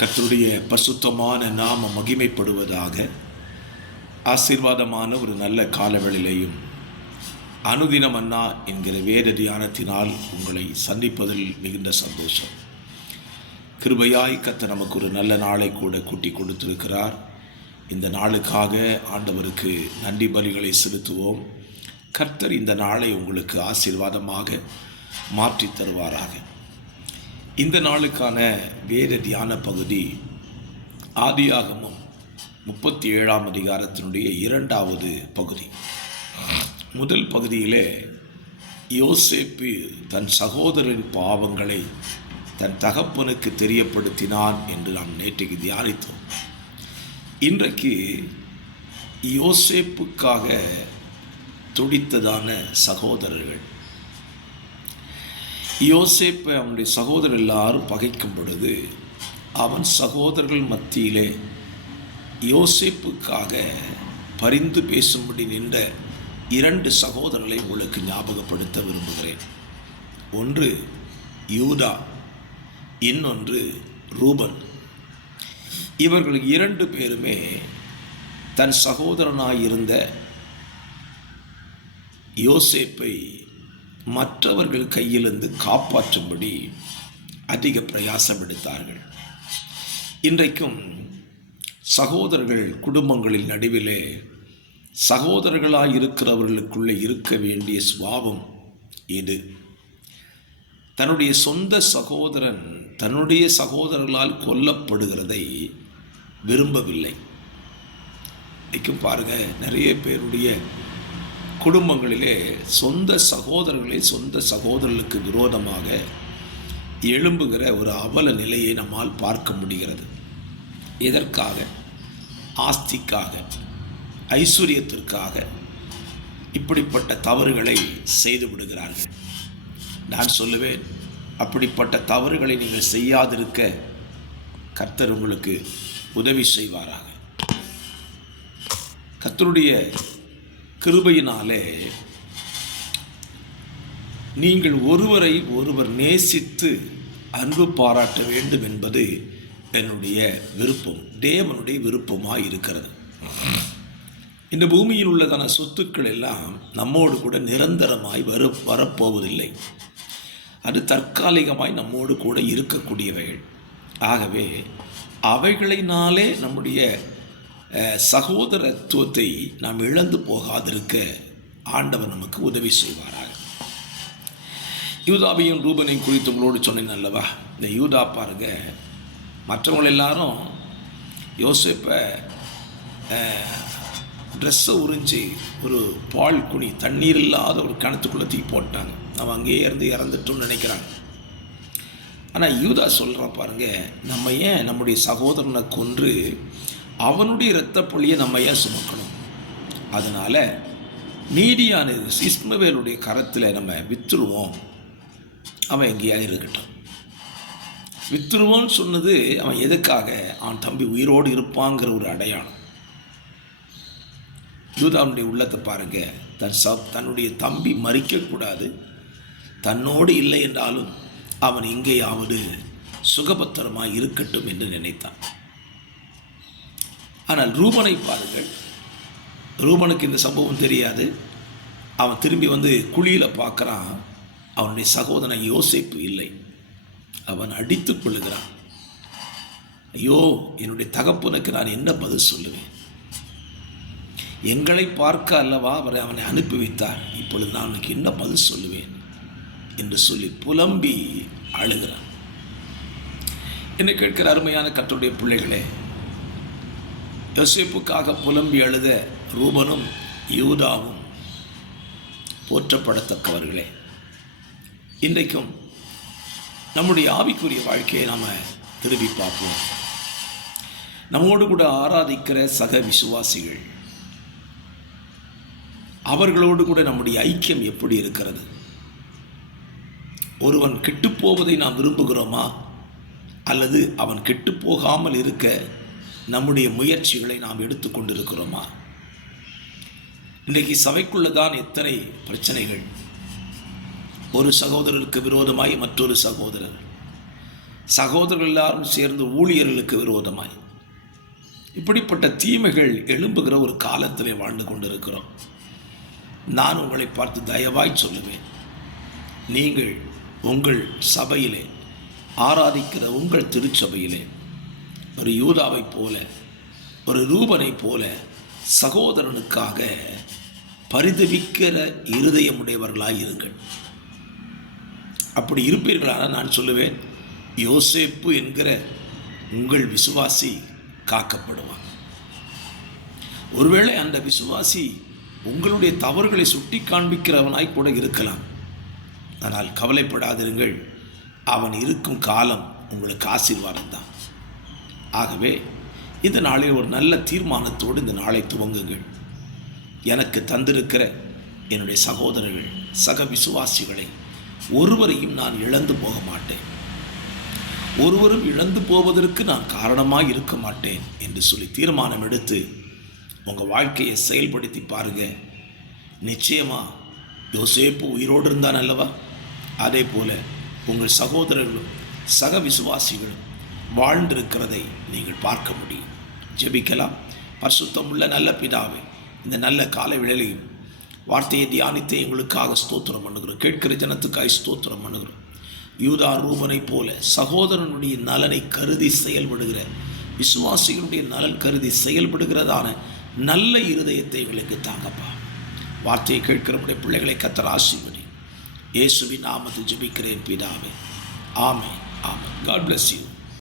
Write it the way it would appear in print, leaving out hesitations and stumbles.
கர்த்தருடைய பரிசுத்தமான நாமம் மகிமைப்படுவதாக. ஆசீர்வாதமான ஒரு நல்ல காலவெளியிலையும் அனுதினம் அண்ணா என்கிற வேத தியானத்தினால் உங்களை சந்திப்பதில் மிகுந்த சந்தோஷம். கிருபையாய் கர்த்தர் நமக்கு ஒரு நல்ல நாளை கூட கூட்டி கொடுத்திருக்கிறார். இந்த நாளுக்காக ஆண்டவருக்கு நன்றி பலிகளை செலுத்துவோம். கர்த்தர் இந்த நாளை உங்களுக்கு ஆசீர்வாதமாக மாற்றி தருவாராக. இந்த நாளுக்கான வேத தியான பகுதி ஆதியாகமம் 37ஆம் அதிகாரத்தினுடைய 2வது பகுதி. முதல் பகுதியிலே யோசேப்பு தன் சகோதரரின் பாவங்களை தன் தகப்பனுக்கு தெரியப்படுத்தினான் என்று நாம் நேற்றைக்கு தியானித்தோம். இன்றைக்கு யோசேப்புக்காக துடித்ததான சகோதரர்கள். யோசேப்பை அவனுடைய சகோதரர் எல்லாரும் பகைக்கும் பொழுது அவன் சகோதரர்கள் மத்தியிலே யோசேப்புக்காக பரிந்து பேசும்படி நின்ற 2 சகோதரர்களை உங்களுக்கு ஞாபகப்படுத்த விரும்புகிறேன். ஒன்று யூதா, இன்னொன்று ரூபன். இவர்கள் 2 பேருமே தன் சகோதரனாயிருந்த யோசேப்பை மற்றவர்கள் கையிலிருந்து காப்பாற்றும்படி அதிக பிரயாசம் எடுத்தார்கள். இன்றைக்கும் சகோதரர்கள் குடும்பங்களின் நடுவிலே சகோதரர்களாய் இருக்கிறவர்களுக்குள்ளே இருக்க வேண்டிய சுபாவம் இது. தன்னுடைய சொந்த சகோதரன் தன்னுடைய சகோதரர்களால் கொல்லப்படுகிறதை விரும்பவில்லை. இன்றைக்கும் பாருங்கள், நிறைய பேருடைய குடும்பங்களிலே சொந்த சகோதரர்களே சொந்த சகோதரர்களுக்கு விரோதமாக எழும்புகிற ஒரு அவல நிலையை நம்மால் பார்க்க முடிகிறது. இதற்காக ஆஸ்திக்காக, ஐஸ்வர்யத்திற்காக இப்படிப்பட்ட தவறுகளை செய்து விடுகிறார்கள். நான் சொல்லுவேன், அப்படிப்பட்ட தவறுகளை நீங்கள் செய்யாதிருக்க கர்த்தர் உங்களுக்கு உதவி செய்வாராக. கர்த்தருடைய கிருபையினாலே நீங்கள் ஒருவரை ஒருவர் நேசித்து அன்பு பாராட்ட வேண்டும் என்பது என்னுடைய விருப்பம், தேவனுடைய விருப்பமாக இருக்கிறது. இந்த பூமியில் உள்ளதான சொத்துக்கள் எல்லாம் நம்மோடு கூட நிரந்தரமாய் வரப்போவதில்லை. அது தற்காலிகமாய் நம்மோடு கூட இருக்கக்கூடியவைகள். ஆகவே அவைகளினாலே நம்முடைய சகோதரத்துவத்தை நாம் இழந்து போகாதிருக்க ஆண்டவர் நமக்கு உதவி செய்வாராக. யூதாவையும் ரூபனையும் குறித்து உங்களோடு சொன்னேன் அல்லவா? இந்த யூதா பாருங்க, மற்றவங்க எல்லாரும் யோசேப்பை ட்ரெஸ்ஸை உறிஞ்சி ஒரு பால் குனி தண்ணீர் இல்லாத ஒரு கிணத்துக்குள்ளே தூக்கி போட்டாங்க. அவன் அங்கேயே இறந்துட்டோன்னு நினைக்கிறாங்க. ஆனால் யூதா சொல்கிறான் பாருங்க, நம்ம ஏன் நம்முடைய சகோதரனை கொன்று அவனுடைய இரத்தப்பழியை நம்ம ஏன் சுமக்கணும்? அதனால் நீதியான இஸ்மவேலுடைய கரத்தில் நம்ம விற்றுருவோம், அவன் எங்கேயா இருக்கட்டும். விற்றுருவோன்னு சொன்னது அவன் எதுக்காக? அவன் தம்பி உயிரோடு இருப்பாங்கிற ஒரு அடையாளம். யூதாவுடைய உள்ளத்தை பாருங்க, தன்னுடைய தம்பி மறிக்கக்கூடாது, தன்னோடு இல்லை என்றாலும் அவன் எங்கேயாவது சுகபத்திரமாக இருக்கட்டும் என்று நினைத்தான். ஆனால் ரூபனை பாருங்கள், ரூபனுக்கு இந்த சம்பவம் தெரியாது. அவன் திரும்பி வந்து குழியில் பார்க்குறான், அவனுடைய சகோதரன் யோசேப்பு இல்லை. அவன் அடித்து கொள்ளுகிறான். ஐயோ, என்னுடைய தகப்பனுக்கு நான் என்ன பதில் சொல்லுவேன்? எங்களை பார்க்க அல்லவா அவனை அனுப்பி வைத்தார், இப்பொழுது நான் அவனுக்கு என்ன பதில் சொல்லுவேன் என்று சொல்லி புலம்பி அழுகிறான். என்னை கேட்கிற அருமையான கர்த்தருடைய பிள்ளைகளே, யோசேப்புக்காக புலம்பி அழுத ரூபனும் யூதாவும் போற்றப்படத்தக்கவர்களே. இன்றைக்கும் நம்முடைய ஆவிக்குரிய வாழ்க்கையை நாம் திரும்பி பார்ப்போம். நம்மோடு கூட ஆராதிக்கிற சக விசுவாசிகள், அவர்களோடு கூட நம்முடைய ஐக்கியம் எப்படி இருக்கிறது? ஒருவன் கெட்டுப்போவதை நாம் விரும்புகிறோமா, அல்லது அவன் கெட்டுப்போகாமல் இருக்க நம்முடைய முயற்சிகளை நாம் எடுத்துக்கொண்டிருக்கிறோமா? இன்றைக்கு சபைக்குள்ளே தான் எத்தனை பிரச்சனைகள். ஒரு சகோதரருக்கு விரோதமாய் மற்றொரு சகோதரர், சகோதரர்கள் எல்லாரும் சேர்ந்து ஊழியர்களுக்கு விரோதமாய், இப்படிப்பட்ட தீமைகள் எழும்புகிற ஒரு காலத்திலே வாழ்ந்து கொண்டிருக்கிறோம். நான் உங்களை பார்த்து தயவாய் சொல்லுவேன், நீங்கள் உங்கள் சபையிலே ஆராதிக்கிற உங்கள் திருச்சபையிலே ஒரு யூதாவைப் போல, ஒரு ரூபனைப் போல சகோதரனுக்காக பரிதவிக்கிற இருதயமுடையவர்களாய் இருங்கள். அப்படி இருப்பீர்களானால் நான் சொல்லுவேன், யோசேப்பு என்கிற உங்கள் விசுவாசி காக்கப்படுவான். ஒருவேளை அந்த விசுவாசி உங்களுடைய தவறுகளை சுட்டி காண்பிக்கிறவனாய் கூட இருக்கலாம். ஆனால் கவலைப்படாதிருங்கள், அவன் இருக்கும் காலம் உங்களுக்கு ஆசீர்வாதம் தான். ஆகவே இந்த நாளில் ஒரு நல்ல தீர்மானத்தோடு இந்த நாளை துவங்குங்கள். எனக்கு தந்திருக்கிற என்னுடைய சகோதரர்கள், சக விசுவாசிகளை ஒருவரையும் நான் இழந்து போக மாட்டேன், ஒருவரும் இழந்து போவதற்கு நான் காரணமாக இருக்க மாட்டேன் என்று சொல்லி தீர்மானம் எடுத்து உங்கள் வாழ்க்கையை செயல்படுத்தி பாருங்கள். நிச்சயமாக யோசேப்பு உயிரோடு இருந்தான் அல்லவா, அதே போல் உங்கள் சகோதரர்களும் சக விசுவாசிகளும் வாழ்ந்திருக்கிறதை நீங்கள் பார்க்க முடியும். ஜெபிக்கலாம். பரிசுத்தமுள்ள நல்ல பிதாவே, இந்த நல்ல காலை வேளையிலும் வார்த்தையை தியானித்து எங்களுக்காக ஸ்தோத்திரம் பண்ணுகிறோம். கேட்கிற ஜனத்துக்காக ஸ்தோத்திரம் பண்ணுகிறோம். யூதா ரூபனை போல சகோதரனுடைய நலனை கருதி செயல்படுகிற, விசுவாசிகளுடைய நலன் கருதி செயல்படுகிறதான நல்ல இருதயத்தை எங்களுக்கு தாங்கப்பா. வார்த்தையை கேட்கிற பிள்ளைகளை கர்த்தர் ஆசீர்வதி. இயேசுவின் நாமத்தில் ஜெபிக்கிறேன் பிதாவே. ஆமென். ஆமென். God bless you.